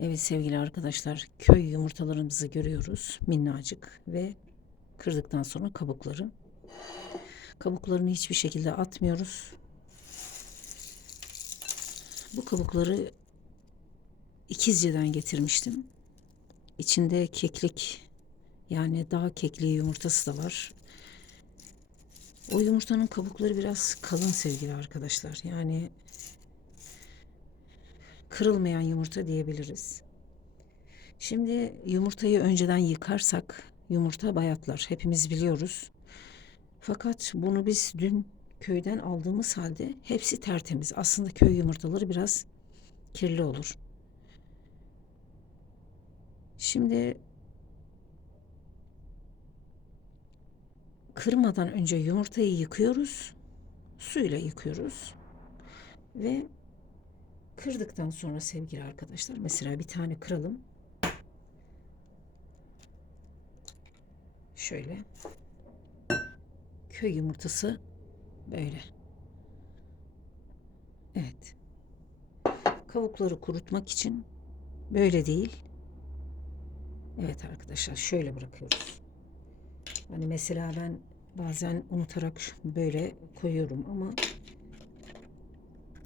Evet sevgili arkadaşlar köy yumurtalarımızı görüyoruz minnacık ve kırdıktan sonra kabukları. Kabuklarını hiçbir şekilde atmıyoruz. Bu kabukları İkizce'den getirmiştim. İçinde keklik yani dağ kekliği yumurtası da var. O yumurtanın kabukları biraz kalın sevgili arkadaşlar. Yani kırılmayan yumurta diyebiliriz. Şimdi yumurtayı önceden yıkarsak yumurta bayatlar. Hepimiz biliyoruz. Fakat bunu biz dün köyden aldığımız halde hepsi tertemiz. Aslında köy yumurtaları biraz kirli olur. Şimdi kırmadan önce yumurtayı yıkıyoruz. Suyla yıkıyoruz. Ve kırdıktan sonra sevgili arkadaşlar mesela bir tane kıralım. Şöyle. Köy yumurtası böyle. Evet. Kabukları kurutmak için böyle değil. Evet arkadaşlar şöyle bırakıyoruz. Hani mesela ben bazen unutarak böyle koyuyorum ama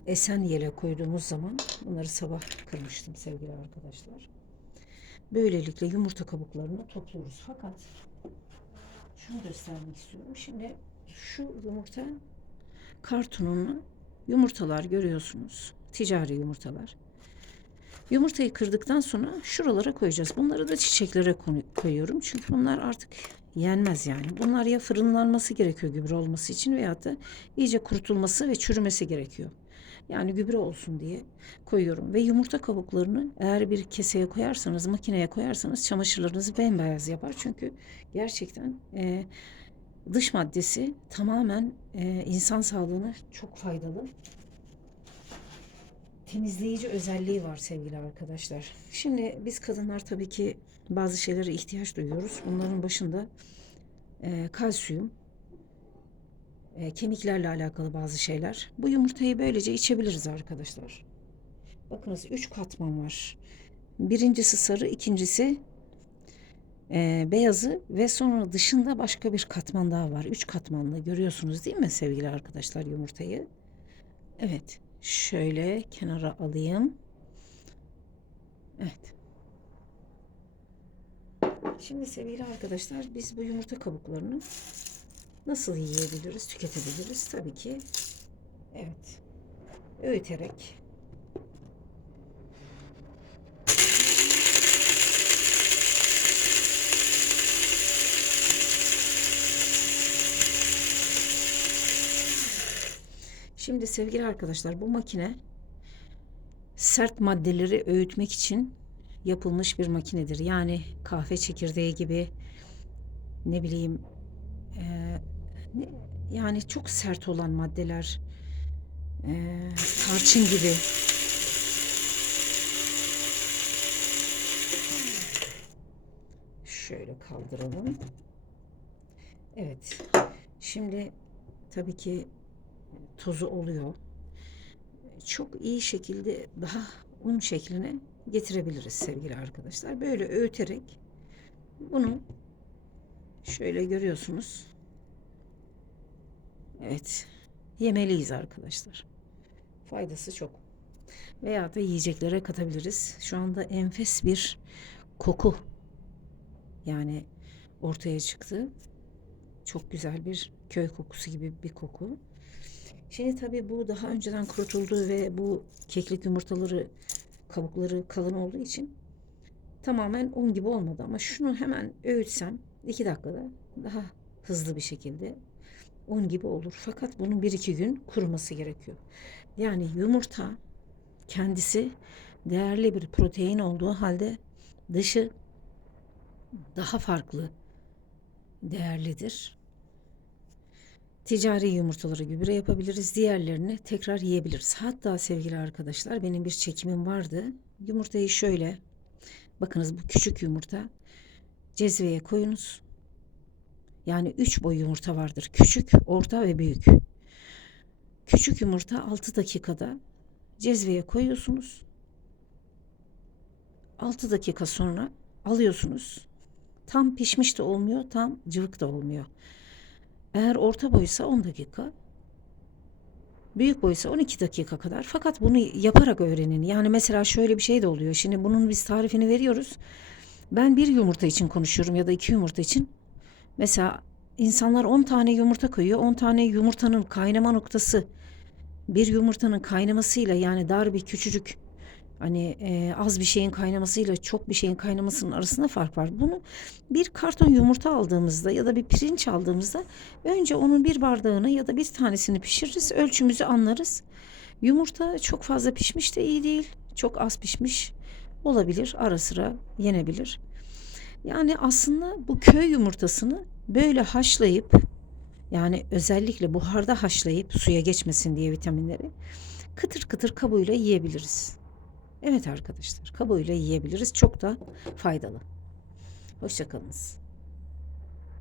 esen yele koyduğumuz zaman bunları sabah kırmıştım sevgili arkadaşlar. Böylelikle yumurta kabuklarını topluyoruz. Fakat şunu göstermek istiyorum. Şimdi şu yumurta kartonunu yumurtalar görüyorsunuz. Ticari yumurtalar. Yumurtayı kırdıktan sonra şuralara koyacağız. Bunları da çiçeklere koyuyorum. Çünkü bunlar artık yenmez yani. Bunlar ya fırınlanması gerekiyor gübre olması için veyahut da iyice kurutulması ve çürümesi gerekiyor. Yani gübre olsun diye koyuyorum. Ve yumurta kabuklarını eğer bir keseye koyarsanız, makineye koyarsanız çamaşırlarınızı bembeyaz yapar. Çünkü gerçekten e, dış maddesi tamamen e, insan sağlığına çok faydalı. Temizleyici özelliği var sevgili arkadaşlar. Şimdi biz kadınlar tabii ki bazı şeylere ihtiyaç duyuyoruz. Bunların başında e, kalsiyum, e, kemiklerle alakalı bazı şeyler. Bu yumurtayı böylece içebiliriz arkadaşlar. Bakınız 3 katman var. Birincisi sarı, ikincisi e, beyazı ve sonra dışında başka bir katman daha var. 3 katmanlı görüyorsunuz değil mi sevgili arkadaşlar yumurtayı? Evet. Şöyle kenara alayım. Evet. Şimdi sevgili arkadaşlar biz bu yumurta kabuklarını nasıl yiyebiliriz, tüketebiliriz? Tabii ki evet. Öğüterek Şimdi sevgili arkadaşlar bu makine sert maddeleri öğütmek için yapılmış bir makinedir. Yani kahve çekirdeği gibi ne bileyim yani çok sert olan maddeler e, tarçın gibi şöyle kaldıralım. Evet. Şimdi tabii ki tozu oluyor. Çok iyi şekilde daha un şekline getirebiliriz sevgili arkadaşlar. Böyle öğüterek bunu şöyle görüyorsunuz. Evet. Yemeliyiz arkadaşlar. Faydası çok. Veya da yiyeceklere katabiliriz. Şu anda enfes bir koku yani ortaya çıktı. Çok güzel bir köy kokusu gibi bir koku. Şimdi tabii bu daha önceden kurutuldu ve bu keklik yumurtaları kabukları kalın olduğu için tamamen un gibi olmadı ama şunu hemen öğütsem iki dakikada daha hızlı bir şekilde un gibi olur. Fakat bunun bir iki gün kuruması gerekiyor. Yani yumurta kendisi değerli bir protein olduğu halde dışı daha farklı değerlidir. Ticari yumurtaları gübre yapabiliriz. Diğerlerini tekrar yiyebiliriz. Hatta sevgili arkadaşlar benim bir çekimim vardı. Yumurtayı şöyle bakınız bu küçük yumurta cezveye koyunuz. Yani 3 boy yumurta vardır. Küçük, orta ve büyük. Küçük yumurta 6 dakikada cezveye koyuyorsunuz. 6 dakika sonra alıyorsunuz. Tam pişmiş de olmuyor, tam cıvık da olmuyor. Eğer orta boysa 10 dakika, büyük boysa 12 dakika kadar. Fakat bunu yaparak öğrenin. Yani mesela şöyle bir şey de oluyor. Şimdi bunun biz tarifini veriyoruz. Ben bir yumurta için konuşuyorum ya da iki yumurta için. Mesela insanlar 10 tane yumurta koyuyor. 10 tane yumurtanın kaynama noktası bir yumurtanın kaynamasıyla yani dar bir küçücük hani e, az bir şeyin kaynamasıyla çok bir şeyin kaynamasının arasında fark var. Bunu bir karton yumurta aldığımızda ya da bir pirinç aldığımızda önce onun bir bardağını ya da bir tanesini pişiririz. Ölçümüzü anlarız. Yumurta çok fazla pişmiş de iyi değil. Çok az pişmiş olabilir. Ara sıra yenebilir. Yani aslında bu köy yumurtasını böyle haşlayıp yani özellikle buharda haşlayıp suya geçmesin diye vitaminleri kıtır kıtır kabuğuyla yiyebiliriz. Evet arkadaşlar kabuğuyla yiyebiliriz. Çok da faydalı. Hoşçakalınız.